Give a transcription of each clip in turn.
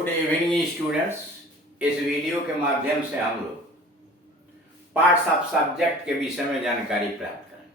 Good evening students. इस video के माध्यम से हम लोग पार्ट्स ऑफ सब्जेक्ट के विषय में जानकारी प्राप्त करें।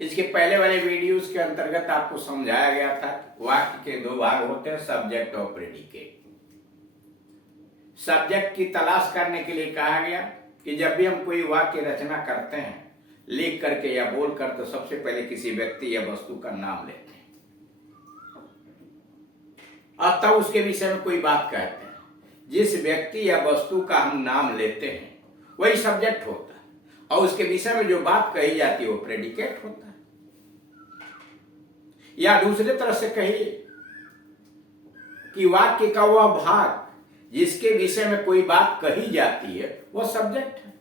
इसके पहले वाले वीडियोस के अंतर्गत आपको समझाया गया था वाक्य के दो भाग होते हैं, सब्जेक्ट और प्रेडिकेट। सब्जेक्ट की तलाश करने के लिए कहा गया कि जब भी हम कोई वाक्य रचना करते हैं लिख करके या बोल कर, तो सबसे पहले किसी व्यक्ति या वस्तु का नाम लेते हैं और तब उसके विषय में कोई बात कहते हैं। जिस व्यक्ति या वस्तु का हम नाम लेते हैं वही सब्जेक्ट होता है और उसके विषय में जो बात कही जाती है वो प्रेडिकेट होता है। या दूसरे तरह से कहिए कि वाक्य का वह भाग जिसके विषय में कोई बात कही जाती है वह सब्जेक्ट है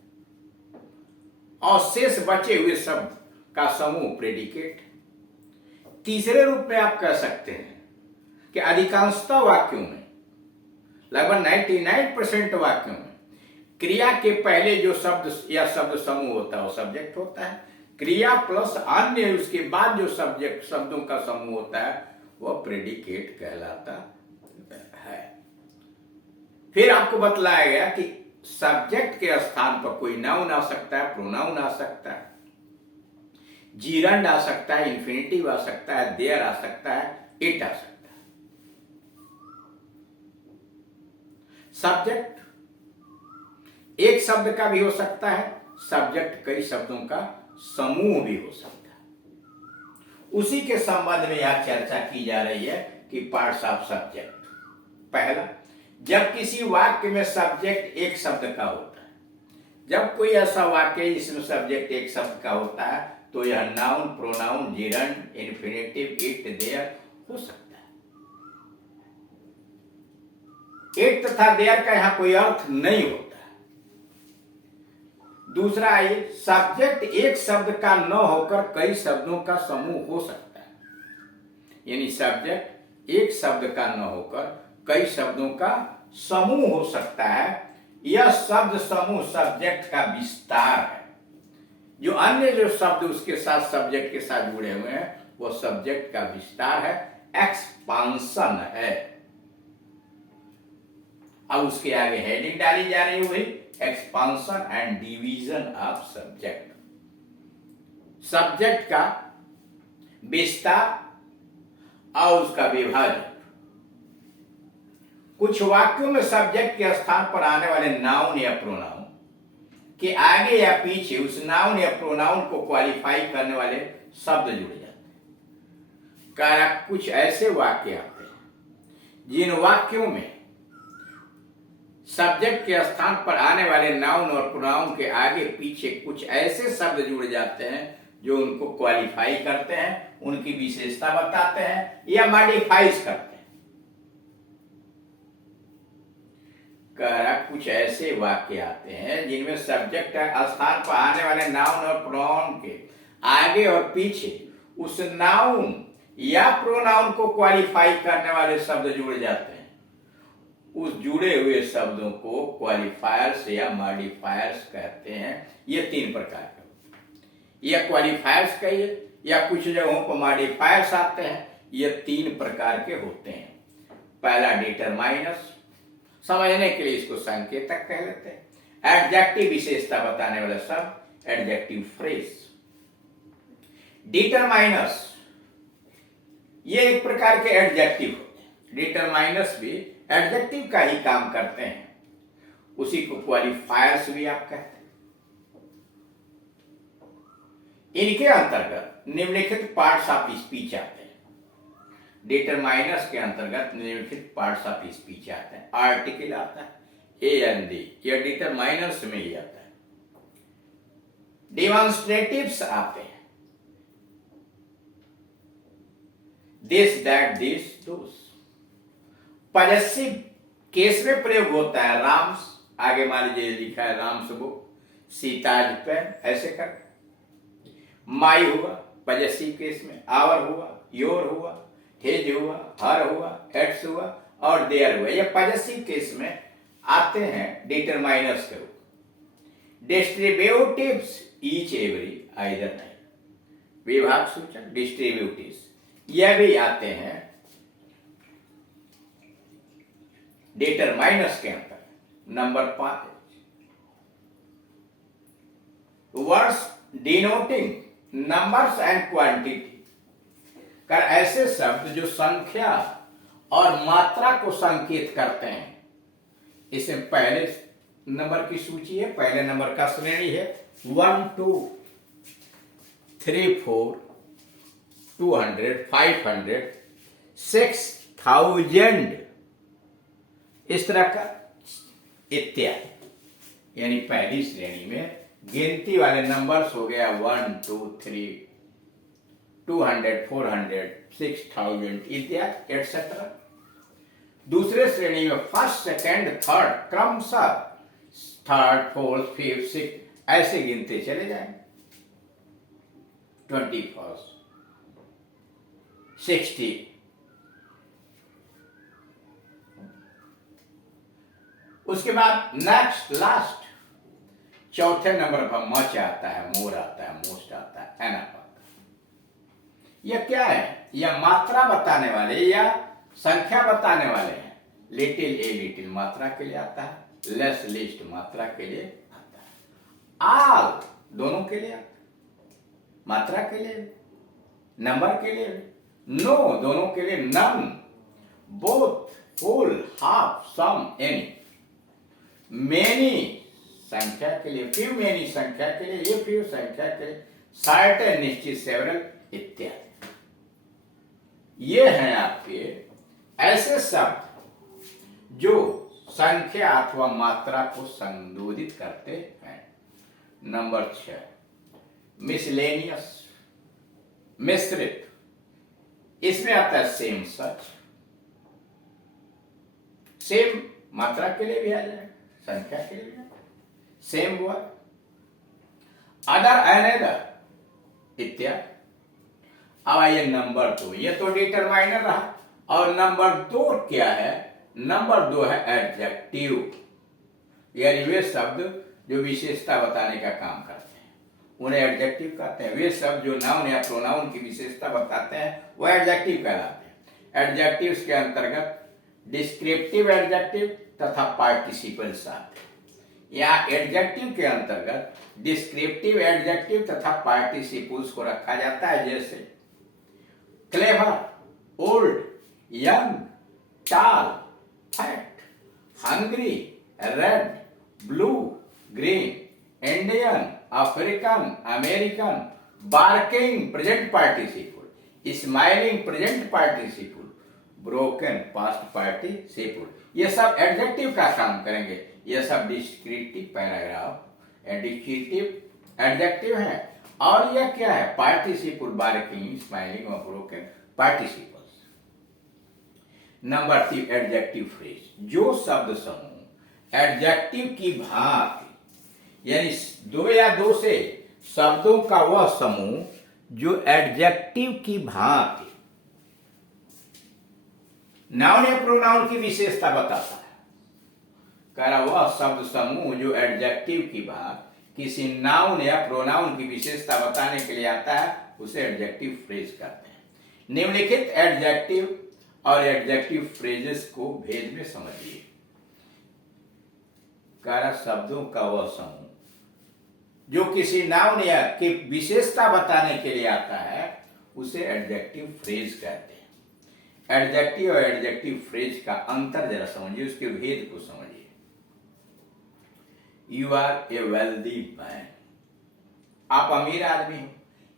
और शेष बचे हुए शब्द का समूह प्रेडिकेट है। तीसरे रूप में आप कह सकते हैं कि अधिकांशतः वाक्यों में, लगभग 99% वाक्यों में क्रिया के पहले जो शब्द या शब्द समूह होता है वो सब्जेक्ट होता है। क्रिया प्लस अन्य उसके बाद जो सब्जेक्ट शब्दों का समूह होता है वह प्रेडिकेट कहलाता है। फिर आपको बतलाया गया कि सब्जेक्ट के स्थान पर कोई नाउन आ सकता है, प्रोनाउन आ सकता है, जीरंड आ सकता है, इंफिनिटिव आ सकता है, देयर आ सकता है, इट आ सकता है। सब्जेक्ट एक शब्द का भी हो सकता है, सब्जेक्ट कई शब्दों का समूह भी हो सकता है। उसी के संबंध में यह चर्चा की जा रही है कि पार्ट्स ऑफ सब्जेक्ट। पहला, जब किसी वाक्य में सब्जेक्ट एक शब्द का होता है, जब कोई ऐसा वाक्य है जिसमें सब्जेक्ट एक शब्द का होता है तो यह noun, pronoun, gerund, infinitive, it, there हो सकता है। इट तथा देयर का यहां कोई अर्थ नहीं होता। दूसरा है, सब्जेक्ट एक शब्द का न होकर कई शब्दों का समूह हो सकता है। यानी सब्जेक्ट एक शब्द का न होकर कई शब्दों का समूह हो सकता है। यह शब्द समूह सब्जेक्ट का विस्तार है। जो अन्य जो शब्द उसके साथ सब्जेक्ट के साथ जुड़े हुए हैं वह सब्जेक्ट का विस्तार है, एक्सपांशन है। अब उसके आगे हेडिंग डाली जा रही हुई expansion and division of subject. Subject का विस्तार और उसका विभाजन। कुछ वाक्यों में सब्जेक्ट के स्थान पर आने वाले नाउन या प्रोनाउन के आगे या पीछे उस नाउन या प्रोनाउन को क्वालिफाई करने वाले शब्द जुड़ जाते हैं। कुछ ऐसे वाक्य आते हैं जिन वाक्यों में सब्जेक्ट के स्थान पर आने वाले नाउन और प्रोनाउन के आगे पीछे कुछ ऐसे शब्द जुड़ जाते हैं जो उनको क्वालिफाई करते हैं, उनकी विशेषता बताते हैं या मॉडिफाइज करते हैं। कुछ ऐसे वाक्य आते हैं जिनमें सब्जेक्ट स्थान पर आने वाले नाउन और प्रोनाउन के आगे और पीछे उस नाउन या प्रोनाउन को क्वालिफाई करने वाले शब्द जुड़ जाते हैं। उस जुड़े हुए शब्दों को क्वालिफायर्स या मॉडिफायर्स कहते हैं। ये तीन प्रकार के होते हैं। या क्वालिफायर्स कहिए या कुछ जगहों पर मॉडिफायर्स आते हैं। ये तीन प्रकार के होते हैं। पहला डिटरमाइनर्स, समझने के लिए इसको संकेतक कह लेते हैं। एडजेक्टिव, विशेषता बताने वाला शब्द, एडजेक्टिव फ्रेज। डिटरमाइनर्स ये एक प्रकार के एडजेक्टिव होते हैं। डिटरमाइनर्स भी एडजेक्टिव का ही काम करते हैं। उसी को क्वालिफायर्स भी आप कहते हैं। इनके अंतर्गत निम्नलिखित पार्ट्स ऑफ स्पीच आते हैं। डिटरमाइनर्स के अंतर्गत निम्नलिखित पार्ट्स ऑफ स्पीच आते हैं। आर्टिकल आता है, ए एंड दी, यह डिटरमाइनर्स में ही आता है। डिमॉन्स्ट्रेटिव्स आते हैं, this, that, this, those. Possessive case में प्रयोग होता है। राम्स, आगे मान लीजिए लिखा है राम्स बुक, सीताज पेन, ऐसे कर। माई हुआ पॉजेसिव केस में, आवर हुआ, योर हुआ, हिज हुआ, हर हुआ, इट्स हुआ और देयर हुआ। ये पॉजेसिव केस में आते हैं डिटरमाइनर्स के रूप। डिस्ट्रीब्यूटिव्स, ईच, एवरी, आइदर, नहीं। विभाग सूचक, डिस्ट्रीब्यूटिव्स, यह भी आते हैं डिटरमाइनर्स के अंतर। Number 5, words denoting numbers and quantity. कर ऐसे शब्द जो संख्या और मात्रा को संकेत करते हैं। इसमें पहले नंबर की सूची है, पहले नंबर का श्रेणी है 1 2 3 4 200 500 6000, इस तरह का इत्यादि। यानी पहली श्रेणी में गिनती वाले नंबर्स हो गया 1 2 3 200 400 6000 इत्यादि एटसेट्रा। दूसरे श्रेणी में फर्स्ट सेकेंड थर्ड क्रमशः थर्ड फोर्थ फिफ्थ सिक्स ऐसे गिनते चले जाएंगे। 21 60, उसके बाद नेक्स्ट लास्ट चौथे नंबर पर मच आता है, मोर आता है, मोस्ट आता है, एनफ आता है। यह क्या है? यह मात्रा बताने वाले या संख्या बताने वाले हैं। लिटिल ए लिटिल मात्रा के लिए आता है, लेस लिस्ट मात्रा के लिए आता है, आल दोनों के लिए आता है, मात्रा के लिए, नंबर के लिए, नो दोनों के लिए, नन, बोथ, होल, हाफ, सम, एनी, मेनी संख्या के लिए, फ्यू मेनी संख्या के लिए, ये फ्यू संख्या के लिए, सर्टेन निश्चित, सेवरल इत्यादि। ये हैं आपके ऐसे शब्द जो संख्या अथवा मात्रा को संबोधित करते हैं। नंबर 6, मिसलेनियस, मिश्रित। इसमें आता है सेम सच, सेम मात्रा के लिए भी आ जाएगा, संख्या के लिए भी आ जाएगा, सेम वर्ड, अदर अनदर इत्यादि। अब आइए नंबर 2, ये तो डिटरमाइनर रहा। और नंबर 2 क्या है? नंबर 2 है एडजेक्टिव, यानी वे शब्द जो विशेषता बताने का काम करते हैं उन्हें एडजेक्टिव कहते हैं। वे शब्द जो नाउन या प्रोनाउन की विशेषता बताते हैं वह एडजेक्टिव कहलाते हैं। एडजेक्टिव्स के अंतर्गत डिस्क्रिप्टिव एडजेक्टिव तथा पार्टिसिपल्स आते हैं। यहाँ एडजेक्टिव के अंतर्गत डिस्क्रिप्टिव एडजेक्टिव तथा पार्टिसिपल्स को रखा जाता है, जैसे क्लेवर, ओल्ड, यंग, टाल, fat, hungry, red, blue, green, Indian, African, American, barking present participle, smiling present participle, broken past participle. ये सब एडजेक्टिव का काम करेंगे। ये सब डिस्क्रिप्टिव पैराग्राफ डिस्क्रिप्टिव एडजेक्टिव है। और यह क्या है? पार्टिसिपल, बार्किंग, स्माइलिंग और broken participles. Number 3, adjective phrase, जो शब्द समूह एडजेक्टिव की भांति, यानी 2 या 2 से शब्दों का वह समूह जो एडजेक्टिव की भांति नाउन या प्रोनाउन की विशेषता बताता है। कह रहा वह शब्द समूह जो एडजेक्टिव की भांति किसी नाउन या प्रोनाउन की विशेषता बताने के लिए आता है उसे एडजेक्टिव फ्रेज कहते हैं। निम्नलिखित एडजेक्टिव और एडजेक्टिव फ्रेजेस को भेद में समझिए। कह शब्दों का वह समूह जो किसी नाउन या की विशेषता बताने के लिए आता है उसे एडजेक्टिव फ्रेज कहते हैं। एडजेक्टिव और एडजेक्टिव फ्रेज का अंतर जरा समझिए, उसके भेद को समझिए। You are a wealthy man, आप अमीर आदमी हो।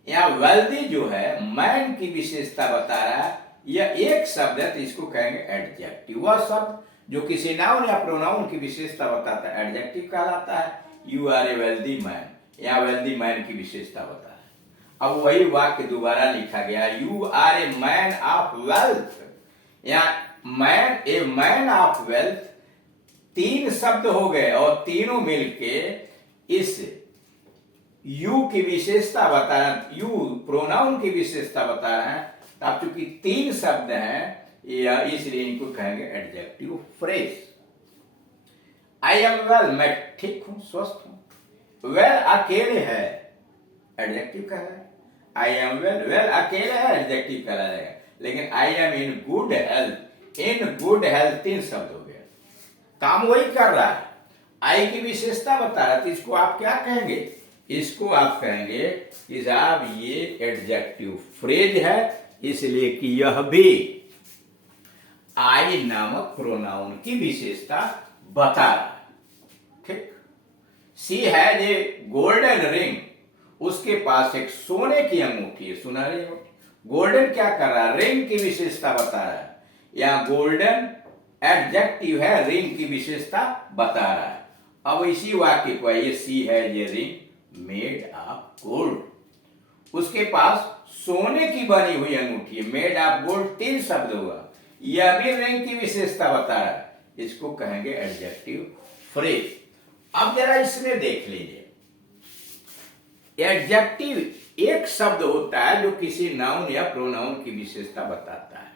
यहाँ वेल्दी जो है मैन की विशेषता बता रहा है, यह एक शब्द है तो इसको कहेंगे एडजेक्टिव। वह शब्द जो किसी नाउन या प्रोनाउन की विशेषता बताता है एडजेक्टिव कहलाता है। You are a wealthy man, यहाँ वेल्दी मैन की विशेषता बता रहा है। अब वही वाक्य दोबारा लिखा गया, you are a man of wealth. यहाँ man, a man of wealth, 3 शब्द हो गए और तीनों मिलके इस यू की विशेषता बता रहे हैं, यू प्रोनाउन की विशेषता बता रहे हैं। अब चूंकि 3 शब्द हैं या इसलिए इनको कहेंगे adjective phrase. I am well, मैं ठीक हूं, स्वस्थ हूं। वेल अकेले है, एडजेक्टिव कह रहा है। आई एम वेल, वेल अकेले है, एडजेक्टिव कह रहा है। लेकिन I am in good health, in good health 3 शब्द हो गए। काम वही कर रहा है, आई की विशेषता बता रहा है, तो इसको आप क्या कहेंगे? इसको आप कहेंगे कि साहब ये एडजेक्टिव फ्रेज है, इसलिए कि यह भी आई नामक प्रोनाउन की विशेषता बता रहा है। ठीक। सी हैज ए गोल्डन रिंग, उसके पास एक सोने की अंगूठी है, सुनहरी अंगूठी। गोल्डन क्या कर रहा है? रिंग की विशेषता बता रहा है। यहां गोल्डन एडजेक्टिव है, रिंग की विशेषता बता रहा है। अब इसी वाक्य को आइए, she has a ring made of gold, उसके पास सोने की बनी हुई अंगूठी है। मेड ऑफ गोल्ड 3 शब्द हुआ, यह भी रिंग की विशेषता बता रहा है, इसको कहेंगे एडजेक्टिव फ्रेज। अब जरा इसमें देख लीजिए, एडजेक्टिव एक शब्द होता है जो किसी नाउन या प्रोनाउन की विशेषता बताता है।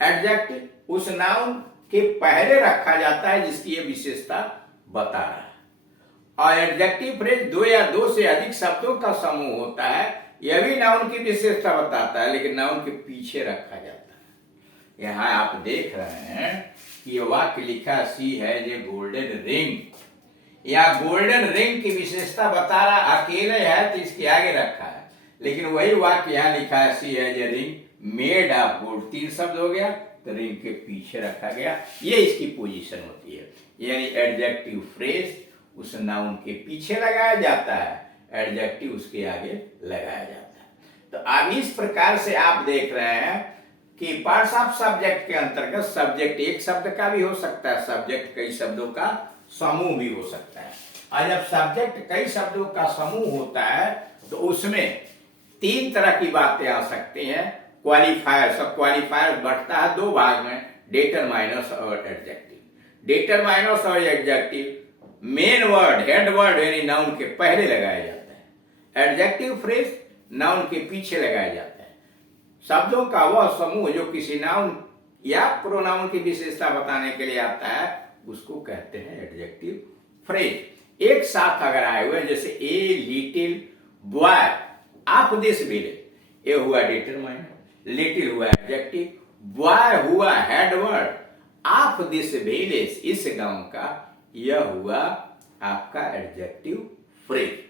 एडजेक्टिव उस नाउन के पहले रखा जाता है जिसकी यह विशेषता बता रहा है, और एडजेक्टिव फ्रेज 2 या 2 से अधिक शब्दों का समूह होता है। यह भी नाउन की विशेषता बताता है, लेकिन नाउन के पीछे रखा जाता है। यहां आप देख रहे हैं कि यह वाक्य लिखा, सी हैज ए गोल्डन रिंग, या गोल्डन रिंग की विशेषता बता रहा, अकेले है तो इसके आगे रखा है, लेकिन वही वाक्य यहां लिखा है, she has a ring made of gold, 3 शब्द हो गया, तो रिंग के पीछे रखा गया। ये इसकी पोजीशन होती है, यानी एडजेक्टिव फ्रेज उस नाउन के पीछे लगाया जाता है, एडजेक्टिव उसके आगे लगाया जाता है। तो अब इस प्रकार से आप देख रहे हैं कि पार्ट्स ऑफ सब्जेक्ट के अंतर्गत सब्जेक्ट एक शब्द का भी हो सकता है, सब्जेक्ट कई शब्दों का समूह भी हो सकता है। और जब सब्जेक्ट कई शब्दों का समूह होता है तो उसमें 3 तरह की बातें आ सकती हैं। क्वालिफायर, सब क्वालिफायर बढ़ता है 2 भाग में, डिटरमाइनर्स और एडजेक्टिव। डिटरमाइनर्स और adjective main word, head word यानी नाउन के पहले लगाया जाता है, एडजेक्टिव फ्रेज नाउन के पीछे लगाया जाता है। शब्दों का वह समूह जो किसी नाउन या प्रोनाउन की विशेषता बताने के लिए आता है, उसको कहते हैं एडजेक्टिव फ्रेज। एक साथ अगर आए हुए, जैसे a little boy of this village, a हुआ डिटरमाइनर, लिटिल हुआ एडजेक्टिव, बॉय हुआ head word, of this village इस गांव का, यह हुआ आपका एडजेक्टिव फ्रेज।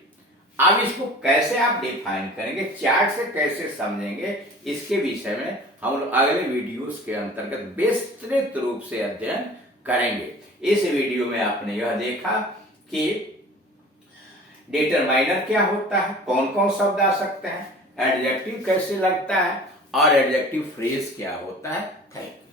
अब इसको कैसे आप डिफाइन करेंगे, चार्ट से कैसे समझेंगे, इसके विषय में हम लोग अगले वीडियोस के अंतर्गत विस्तृत रूप से अध्ययन करेंगे। इस वीडियो में आपने यह देखा कि डिटरमाइनर क्या होता है, कौन कौन शब्द आ सकते हैं, एडजेक्टिव कैसे लगता है, और एडजेक्टिव फ्रेज क्या होता है। Thank you.